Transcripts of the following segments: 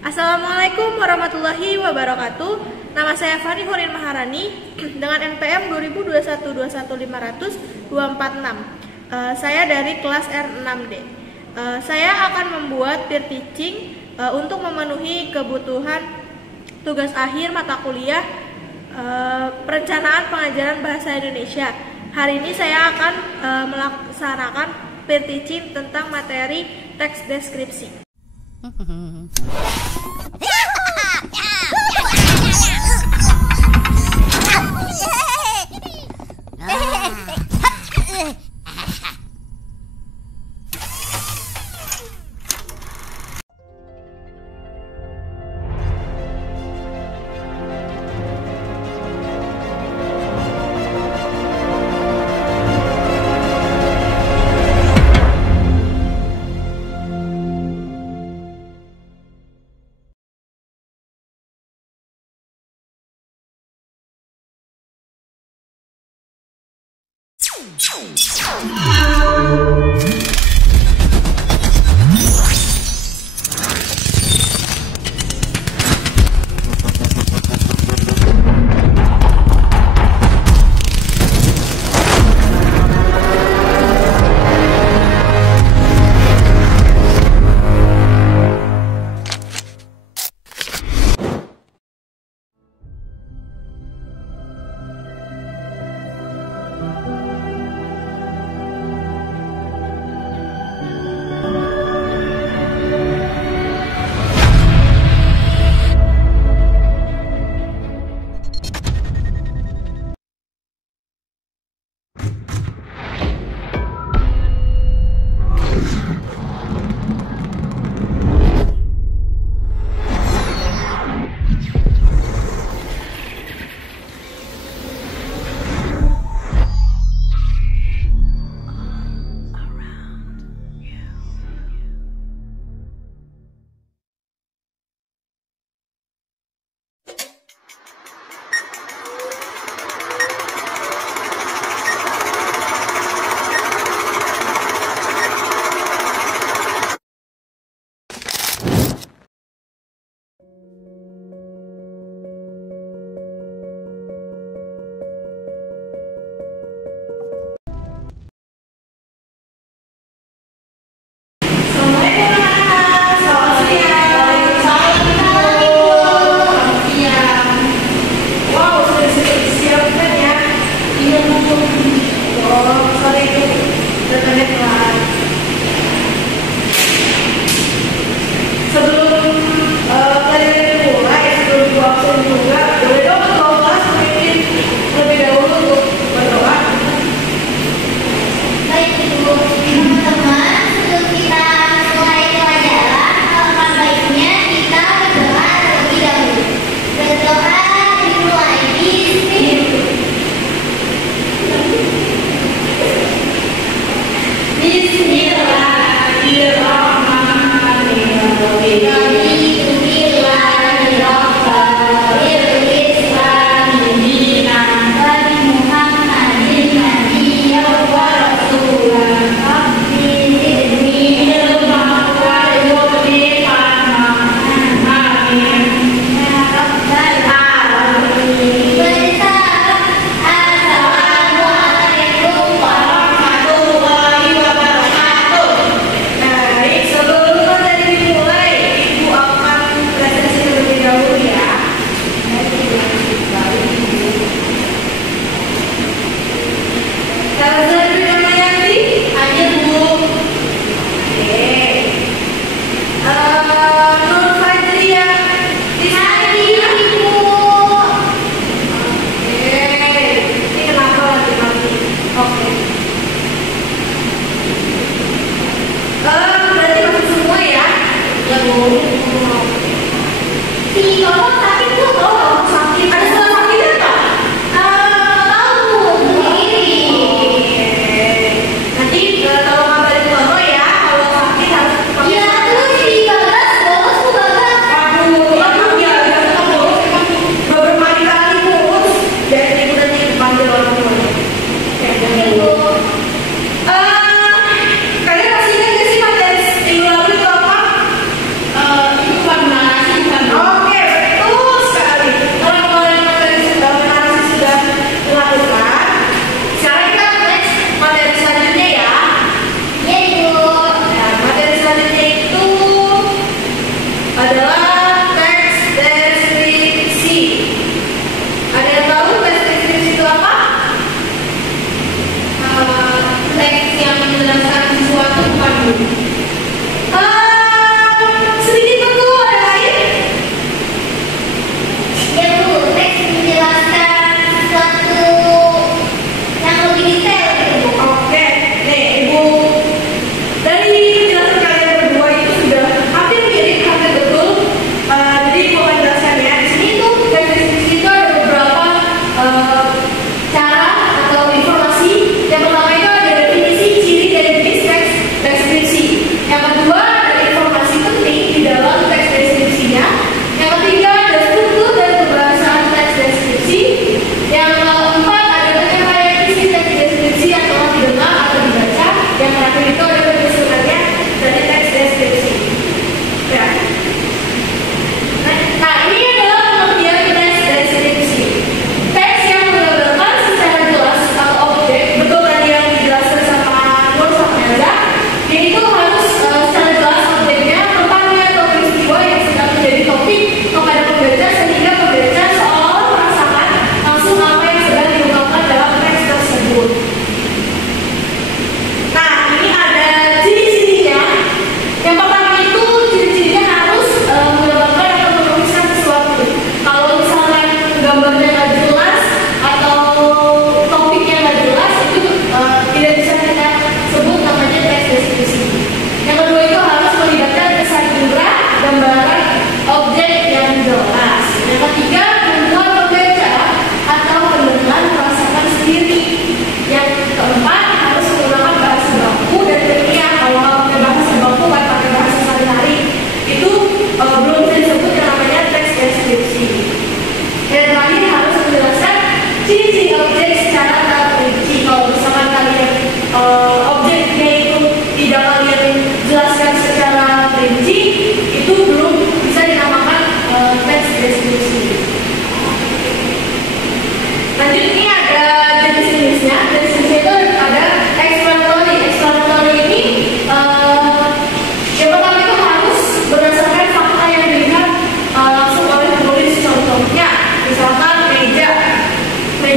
Assalamualaikum warahmatullahi wabarakatuh. Nama saya Fani Hurin Maharani dengan NPM 202121500246. Saya dari kelas R6D. Saya akan membuat peer teaching untuk memenuhi kebutuhan tugas akhir mata kuliah perencanaan pengajaran bahasa Indonesia. Hari ini saya akan melaksanakan peer teaching tentang materi teks deskripsi. Kalian masih ingat gak sih materi minggu lalu itu apa? Itu bukan narasi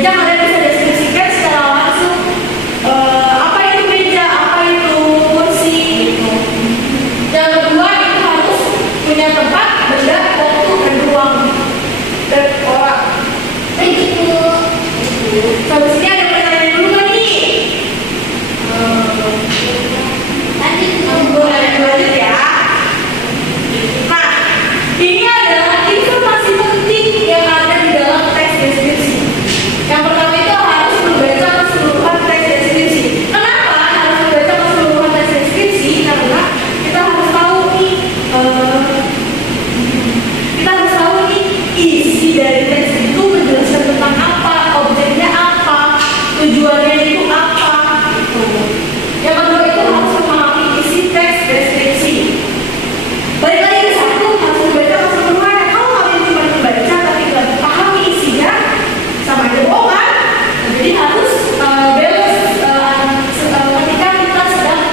Meja kalian bisa deskripsikan secara langsung apa itu meja, apa itu kursi gitu. Yang kedua itu harus punya tempat, benda, waktu, dan ruang dan orang. Begitu. Sampai sini ada pertanyaan dulu nggak nih? Tadi boleh lanjut ya. Nah, ini adalah informasi penting yang ada di dalam teks deskripsi. Yang pertama itu harus membaca keseluruhan teks deskripsi. Kenapa harus membaca keseluruhan teks deskripsi? Karena kita harus tahu nih, isi dari teks itu menjelaskan tentang apa, objeknya apa, tujuannya itu apa. Gitu. Yang kedua itu harus memahami isi teks deskripsi. Balik lagi ke satu, harus membaca keseluruhan. Kalau kalian cuma membaca tapi nggak pahami isinya, sama aja bohong kan? Jadi harus balance ketika kita sedang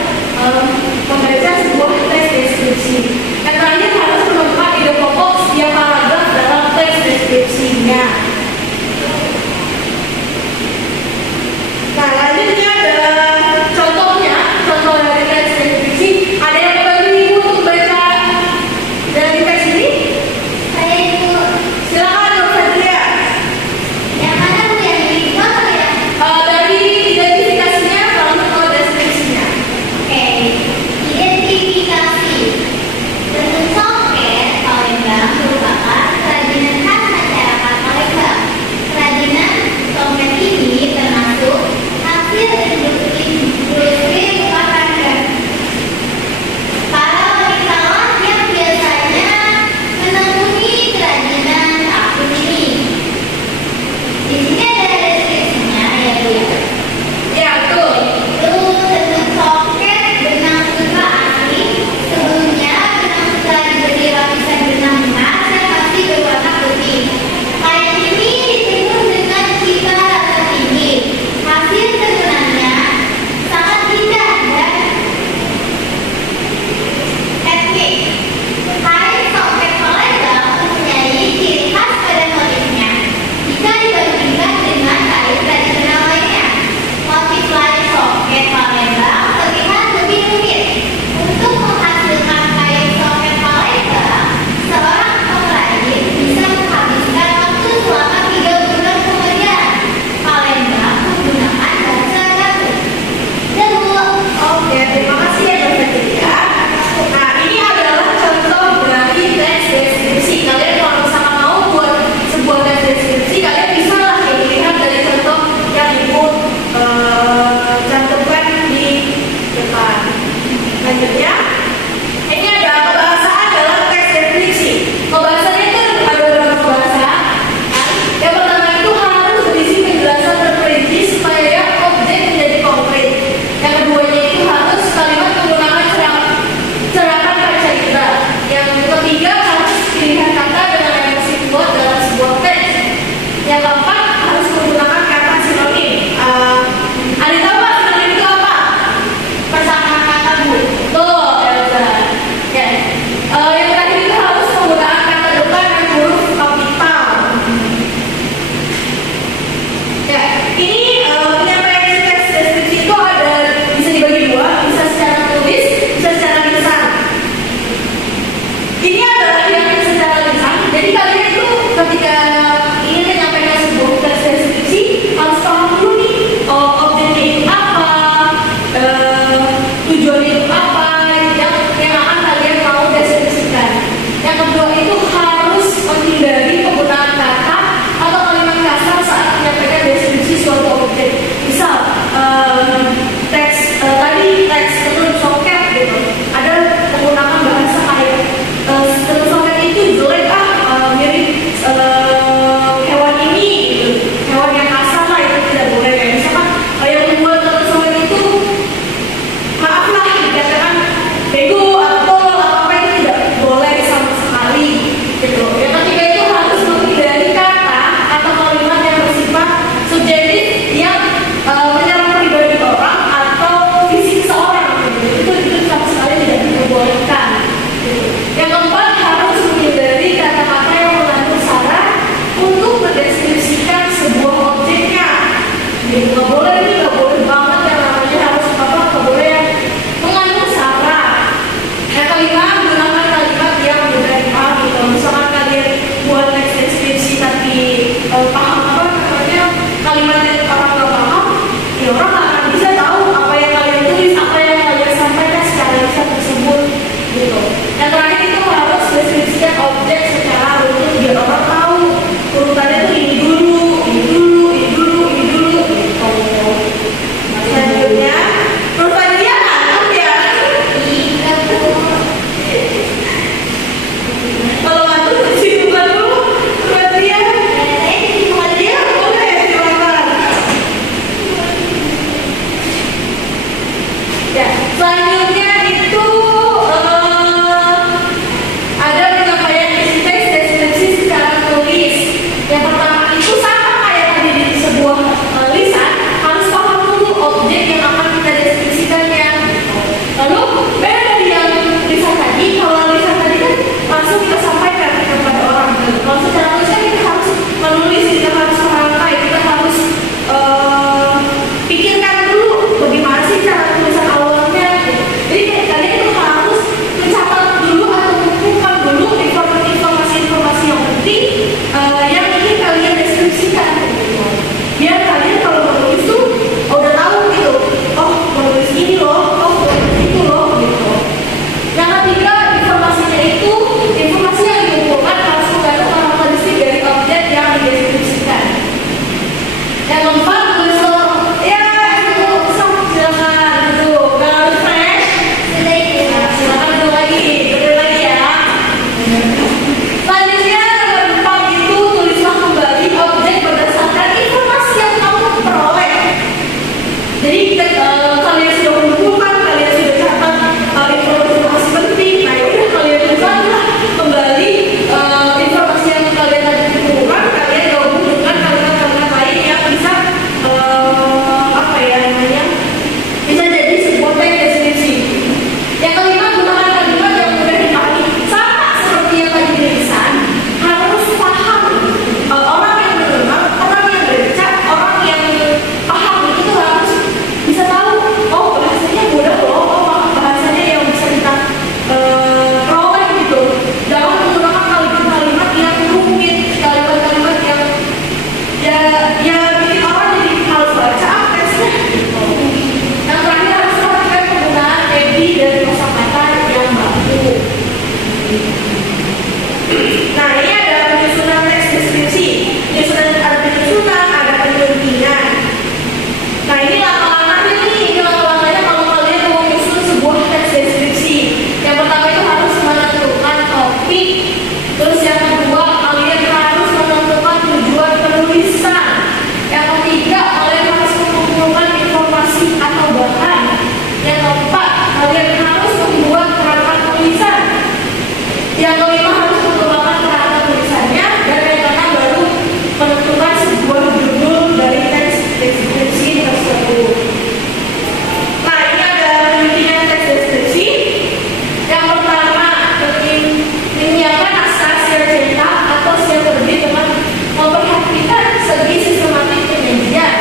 membaca sebuah teks deskripsi. Yang terakhir harus menemukan ide pokok setiap paragraf dalam teks deskripsinya. Nah, lanjutnya ada contohnya, contoh dari teks deskripsi. Ada yang membantu ibu untuk baca dari teks ini? Saya itu. Silakan Dr. Fadlia. Yang mana Bu yang di bawah ya? Dari identifikasinya lalu ke deskripsinya. Oke, identifikasi. Bentuk soket Palembang merupakan kerajinan khas masyarakat Palembang. Kerajinan soket ini termasuk hasil industri rumah tangga. Para wanitalah yang biasanya menekuni kerajinan apung ini. Di sini ada deskripsinya ya Bu ya. Ya betul. Itu bentuk soket benang sutra asli. Sebelumnya benang sutra diberi lapisan benang emas yang masih berwarna putih. Kain ini ditenun dengan cita rasa tinggi. Hasil tenunannya sangat indah dan etnik. Kain soket Palembang mempunyai ciri khas pada motifnya. Jika dibandingkan dengan kain tradisional lainnya, motif lain soket Palembang terlihat lebih rumit. Untuk menghasilkan kain soket Palembang, seorang pengrajin bisa menghabiskan waktu selama 3 bulan pengerjaan. Palembang menggunakan bahasa Galuh. Oke, terima kasih ya Dr. Fadlia. Nah, ini adalah contoh dari teks deskripsi. Kalian kalau misalkan mau buat sebuah teks deskripsi, kalian bisa lah dilihat dari contoh yang ibu cantumkan di depan. Lanjutnya, ini ada pembahasan dalam teks deskripsi. Pembahasannya itu ada beberapa pembahasan. Yang pertama itu harus berisi penjelasan terperinci supaya objek menjadi konkret. Yang keduanya itu harus kalimat menggunakan serapan kaca indera. Yang ketiga harus pilihan kata dengan emosi kuat dalam sebuah teks. Yang keempat harus menggunakan kata sinonim. Ada tahu nggak sinonim itu apa? Persamaan kata Bu. Tuh, Elza. Ya. Yang terakhir itu harus menggunakan kata depan yang huruf kapital. Ya, ini penyampaian teks deskripsi itu ada bisa dibagi dua, bisa secara tulis, bisa secara lisan. Ini adalah yang secara lisan. Jadi kalian itu ketika ingin menyampaikan sebuah teks deskripsi harus paham dulu nih objeknya itu apa, tujuannya itu apa, yang akan kalian mau deskripsikan. Yang kedua itu harus menghindari penggunaan kata atau kalimat kasar saat menyampaikan deskripsi suatu objek. Misal teks tenun soket gitu, ada menggunakan bahasa kayak tenun soket Nah, ini ada penyusunan teks deskripsi. Ada penyusunan, ada pendampingan. Nah, ini langkah-langkahnya nih. Ini langkah-langkahnya kalau kalian mau menyusun sebuah teks deskripsi. Yang pertama itu harus menentukan topik. Terus yang kedua, kalian harus menentukan tujuan penulisan. Yang ketiga, kalian harus mengumpulkan informasi atau bahan. Yang keempat, kalian harus membuat kerangka tulisan. Yang kelima, harus mengembangkan kerangka tulisannya. Dan yang keenam, baru menentukan sebuah judul dari teks deskripsi tersebut. Nah, ini ada penelitian teks deskripsi. Yang pertama, menyiapkan naskah secara cetak atau secara terbit dengan memperhatikan segi sistematik penyajian,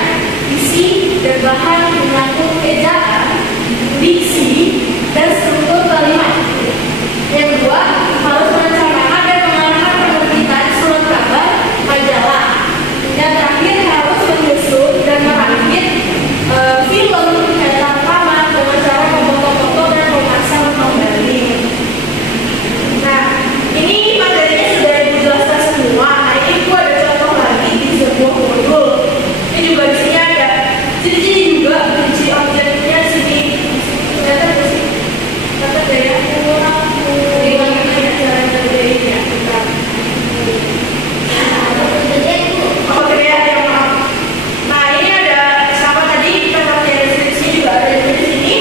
isi, dan bahan menyangkut ejaan, diksi, dan struktur kalimat. Yang kedua, harus merencanakan dan mengarahkan penerbitan surat kabar, majalah. Yang terakhir, harus menyusun dan merakit film dan rekaman dengan cara memfoto-foto dan memasang kembali. Nah, ini materinya sudah dijelaskan semua. Nah, ini gua ada contoh lagi di sebuah modul. Ini juga di sini ada ciri-ciri juga, ciri objeknya sini. Ternyata di sini. Kata daya kurang. Di mana ada cara kerjanya kita. Oh, gede ya, maaf. Nah, ini ada sama tadi kita pakai deskripsi juga ada di sini.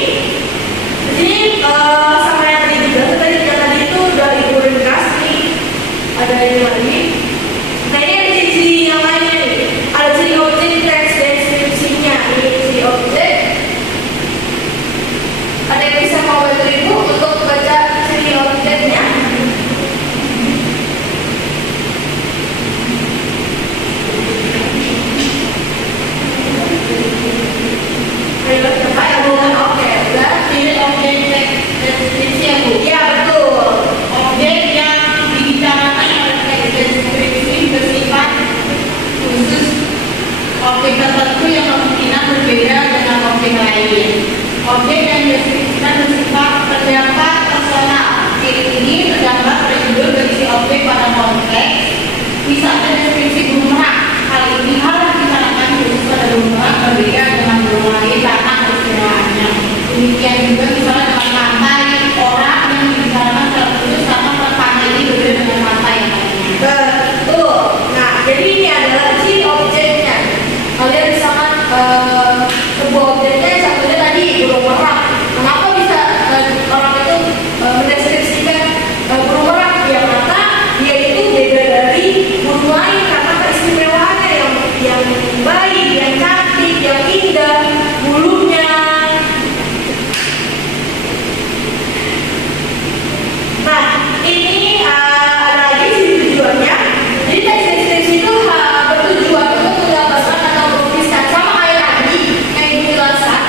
Di sini sama yang tadi juga. Tadi itu dari ringkas nih. Ada yang lagi. Nah, ini ada ciri-ciri yang lainnya nih. Ada ciri objek teks deskripsinya. Ini ciri objek. Ada yang bisa mau bantu ibu untuk baca ciri objeknya? Ayo coba ya Bu. Oke, udah ciri objek teks deskripsi ya Bu. Iya betul. Objek yang dibicarakan oleh teks deskripsi bersifat khusus. Objek tertentu yang kemungkinan berbeda dengan objek lain. Objek yang dideskripsikan bersifat terdapat personal. Ciri ini terdapat pada judul berisi objek pada konteks. Misalnya deskripsi burung merak. Hal ini hal yang dibicarakan khusus pada burung merak berbeda dengan burung lain karena keistimewanya. Demikian juga misalnya dengan pantai, orang yang dibicarakan secara khusus karena pantai ini berbeda dengan pantai yang lainnya. Betul. Nah, jadi ini adalah ciri objeknya. Kalian misalkan sebuah objeknya contohnya tadi burung merak. Kenapa bisa orang itu mendeskripsikan burung merak? Ya karena dia itu beda dari burung lain karena keistimewaannya yang baik, yang cantik, yang indah, bulunya. Nah, ini ada lagi sisi tujuannya. Jadi teks deskripsi itu bertujuan untuk menggambarkan atau melukiskan sama kayak tadi yang dijelaskan.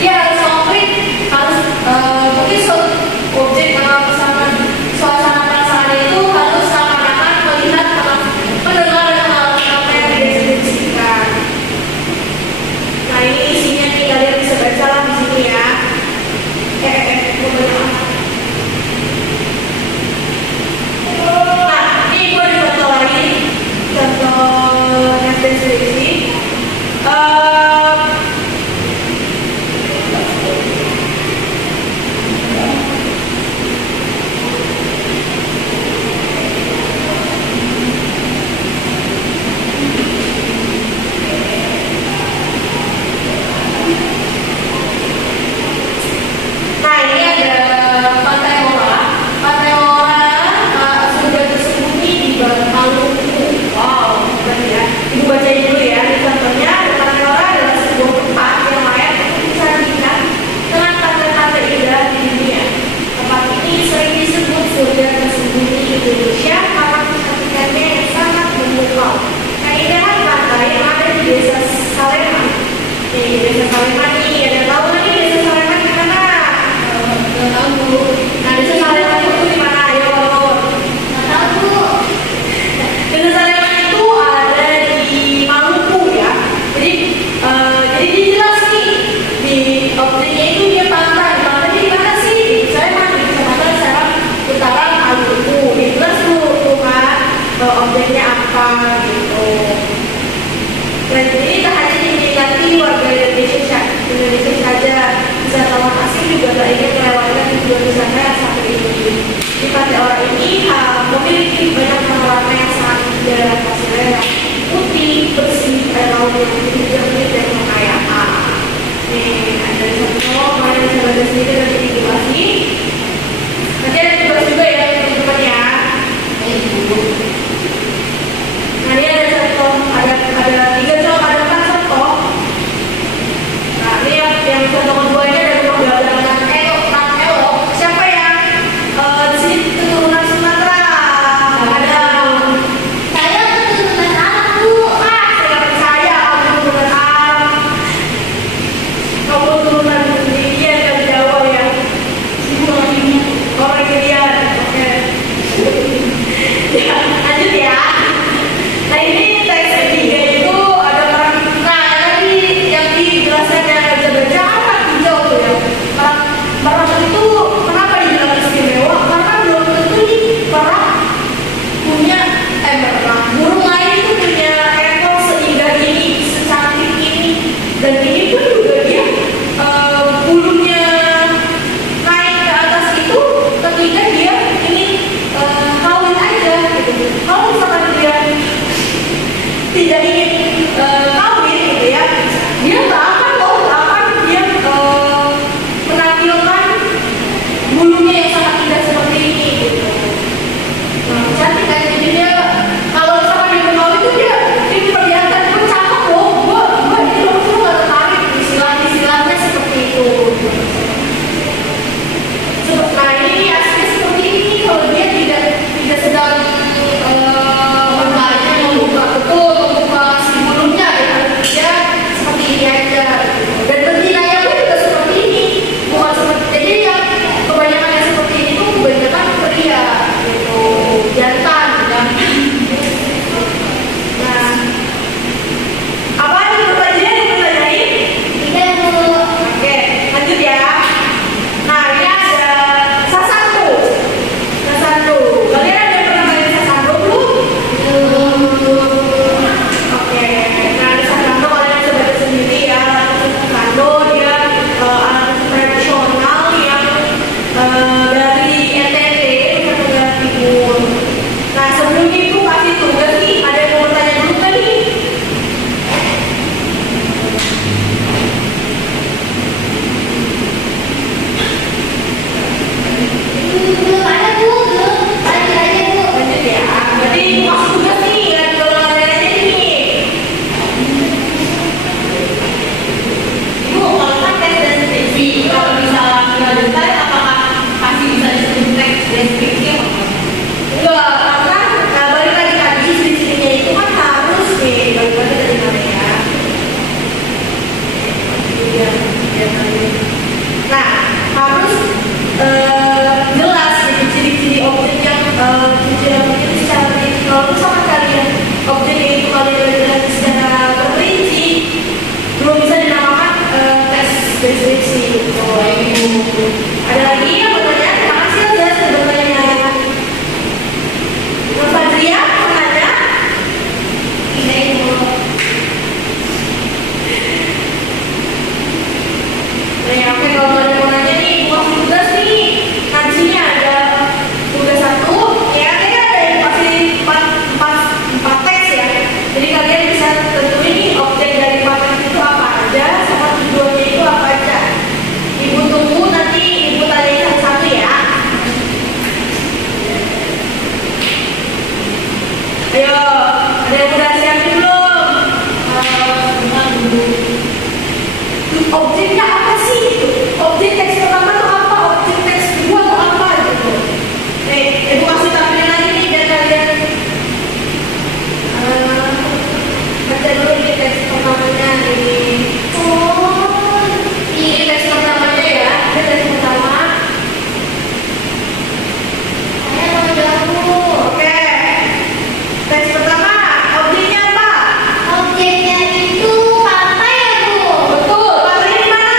Dia harus konkret, harus mungkin objek atau suasana perasaan itu harus seakan-akan melihat mendengar dan mengalami apa yang dideskripsikan. Nah, ini isinya nih, kalian bisa baca lah di sini ya. Nah, ini gue ada contoh lagi, contoh teks deskripsi. Nah, ini ada Pantai Ora. Pantai Ora sudah tersembunyi di Maluku. Wow, keren ya. Ibu bacain dulu ya. Contohnya, Pantai Ora adalah sebuah tempat yang layak untuk disajikan dengan pantai-pantai indah di dunia. Tempat ini sering disebut surga tersembunyi Indonesia karena kecantikannya yang sangat memukau. Keindahan pantai yang ada di Desa Saleman. Nih, Desa Saleman nih, ada tahu nih Desa Saleman di mana? Nggak tahu. Nah, Desa Saleman itu di mana? Ayo, nggak tahu. Desa Saleman itu ada di Maluku ya. Jadi jelas nih di objeknya itu dia pantai. Pantai di mana sih? Di Saleman, di Kecamatan Serang Utara, Maluku. gitu. Dan ini tak hanya diminati warga Indonesia saja, wisatawan asing juga tak ingin melewatkan tujuan wisata yang satu ini. Di pantai Ora ini memiliki banyak warna yang sangat indah dan pasirnya yang putih, bersih, air laut yang jernih dan kekayaan. Nih, ada contoh, kalian bisa baca sendiri dan diedukasi. Nanti ada tugas juga ya teman-teman ya. Nah, ini ada contoh, ada 3 contoh, ada 4 contoh. Nah, ini yang contoh keduanya ada rumah belakangan elok. Siapa yang di sini keturunan Sumatera? Ada. Saya keturunan Arab, Bu. Saya percaya kamu keturunan Arab. Kamu keturunan Indian dan Jawa ya. Orang Indian. Oke. Ya, lanjut ya. Nah, ini teks ketiga itu ada orang. Nah, tadi yang dijelaskan yang baca apa hijau tuh ya. Merah itu kenapa dibilang istimewa? Karena belum tentu nih merah punya burung lain itu punya ekor seindah ini, secantik ini, dan ini pun juga dia bulunya naik ke atas itu ketika dia ingin kawin aja gitu. Kalau misalkan dia tidak ingin kawin gitu ya, dia tak akan dia menampilkan bulunya yang sangat indah seperti ini gitu. Nah, cantik kan, jadi dia kalau misalkan dia mau kawin itu dia diperlihatkan pun cakep loh, gua ini loh gak tertarik, istilahnya seperti itu. Nah, ini aslinya seperti ini kalau dia tidak sedang membuka si bulunya gitu. Dia seperti ini aja gitu. Dan betinanya pun juga seperti ini, bukan seperti, jadi yang kebanyakan yang seperti ini tuh kebanyakan pria gitu, jantan ya. Nah, apa yang dipertanyain? Tidak, Bu. Oke, lanjut ya. Nah, ini ada sasandu. Kalian ada yang pernah main sasandu belum? Oke, nah ada sasandu kalian bisa baca sendiri ya. Sasandu dia alat tradisional yang dari NTT, Nusa Tenggara Timur. Nah, sebelum itu kasih tugas nih, ada yang mau bertanya dulu kan nih? Belum ada, Bu. Belum. Lanjut aja, Bu. Lanjut ya. Berarti kasih tugas nih, kan kalau ada aja nih. Ibu, kalau kan tes deskripsi, kalau misalnya nggak detail, apakah pasti bisa disebut teks deskripsi apa? Enggak, karena balik lagi tadi deskripsinya itu kan harus nih, balik-balik dari mana ya. Nah, harus jelas gitu, ciri-ciri objek yang ciri-ciri objek itu secara rinci. Kalau misalkan kalian objeknya itu kalian udah jelas secara terperinci, belum bisa dinamakan tes deskripsi gitu. Ada lagi yang bertanya? Terima kasih aja sudah bertanya. Mas Fadria, bertanya? Tidak, Ibu. Nah, oke, kalau ada yang mau nanya nih, gua kasih tugas nih. Nah, di sini ada tugas 1. Ya, ini ada yang kasih 4 teks ya. Jadi kalian bisa tentuin nih objek dari 4 teks itu apa aja, sama tujuannya itu apa aja. Ibu tunggu, nanti ibu tanyain satu-satu ya. Ayo, ada yang udah siapin belum? Objeknya apa sih itu? Objek teks pertama itu apa? Objek teks kedua itu apa gitu? Nih, ibu kasih tampilin lagi nih biar kalian baca dulu ini teks pertamanya ini. Oh, Ini teks pertamanya ya. Ini teks pertama. saya mau jawab, Bu. Oke. Teks pertama, objeknya apa? Objeknya itu pantai ya, Bu. Betul. Pantai di mana?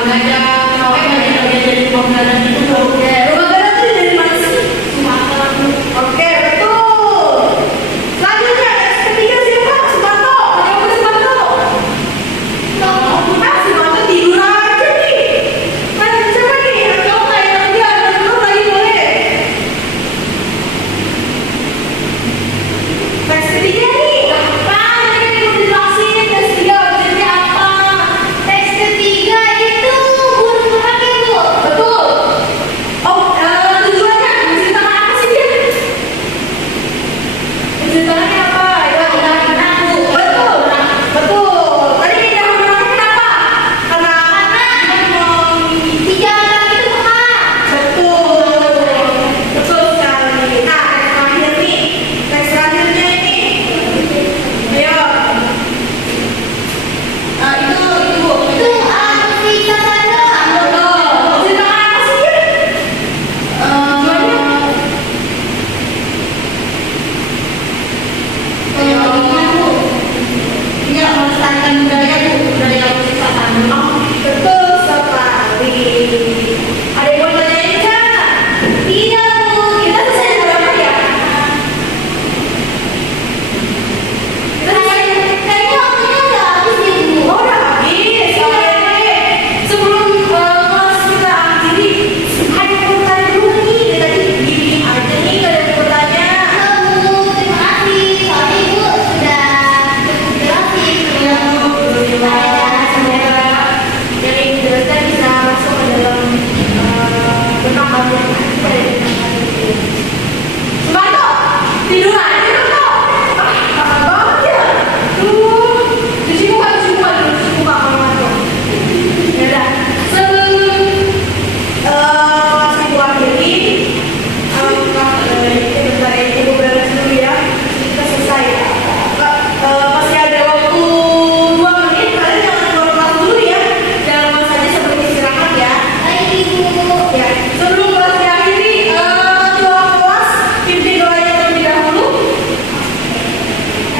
Rumah gajah, kalau bagian dari rumah gajah itu tuh. Rumah gajah itu dari mana sih? Sumatera tuh. Oke, betul. Selanjutnya, ketiga siapa? Sumanto. Jawab Sumanto. Sumanto tidur aja nih. Mana siapa nih? Kalau nggak yang dia ada dulu lagi boleh. Tes ketiga nih. Apa? Ini mau dijelasin. Tes ketiga jadi apa? Tes ketiga itu burung merak itu. Betul. Oh, tujuannya menceritakan apa sih dia? Menceritakannya apa? Ya, betul. Betul. Tadi kita menang kenapa? Karena Tiga orang itu mekar. betul. Betul sekali. Nah, terakhir nih. Tes selanjutnya ini. Ayo. Itu Bu. Itu musik Sasando. Betul. Menceritakan apa sih dia? Iya, melestarikan budaya Bu, budaya musik Sasando. Betul sekali. Ada yang mau tanyain nggak? Tidak, Bu. Kita selesai berapa ya? Kayaknya waktunya udah habis ya, Bu. Oh, udah habis. Oke. Sebelum kelas kita akhiri, ada yang mau tanya dulu nih. Dari tadi diem aja nih, nggak ada yang mau tanya. Bu, terima kasih. Soalnya Ibu sudah cukup jelasin. Semoga yang ingin dijelaskan bisa masuk ke dalam benak kamu. Sumanto, tidur aja Sumanto. Apa banget ya? Cuci muka dulu, cuci muka kamu masuk. Yaudah, sebelum kelas ibu akhiri, bentar ya, ibu beres dulu ya. Kita selesai. Masih ada waktu 2 menit, kalian jangan keluar kelas dulu ya. Jangan lemas saja sebelum istirahat ya. Baik, Ibu. Ya, sebelum kelas diakhiri, ketua kelas pimpin doanya terlebih dahulu.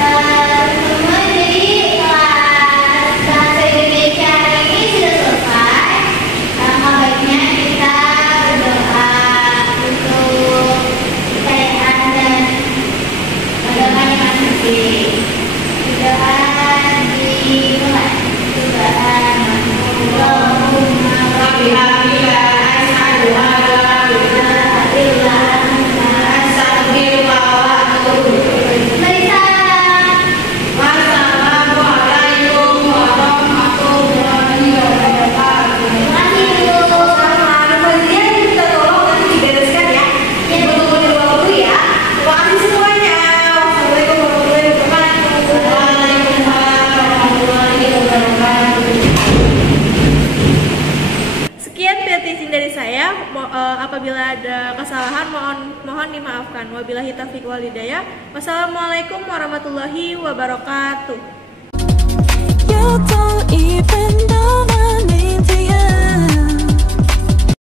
Teman-teman, jadi kelas bahasa Indonesia hari ini sudah selesai. Alangkah baiknya kita berdoa untuk kekayaan dan agamanya masing-masing. Berdoa dimulai. Subhanallahumma Rabbi hamdika asyhadu an la ilaha illa anta astaghfiruka wa atubu ilaik. Wassalamualaikum warahmatullahi wabarakatuh. Sama ada bagian yang kita tolong nanti dibereskan ya. Ibu tunggu di ruang guru ya. Terima kasih semuanya. Wassalamualaikum warahmatullahi wabarakatuh. Waalaikumsalam warahmatullahi wabarakatuh. Sekian PTC dari saya. Apabila ada kesalahan mohon dimaafkan. Wabillahi taufiq wal hidayah. Wassalamualaikum warahmatullahi wabarakatuh. You don't even know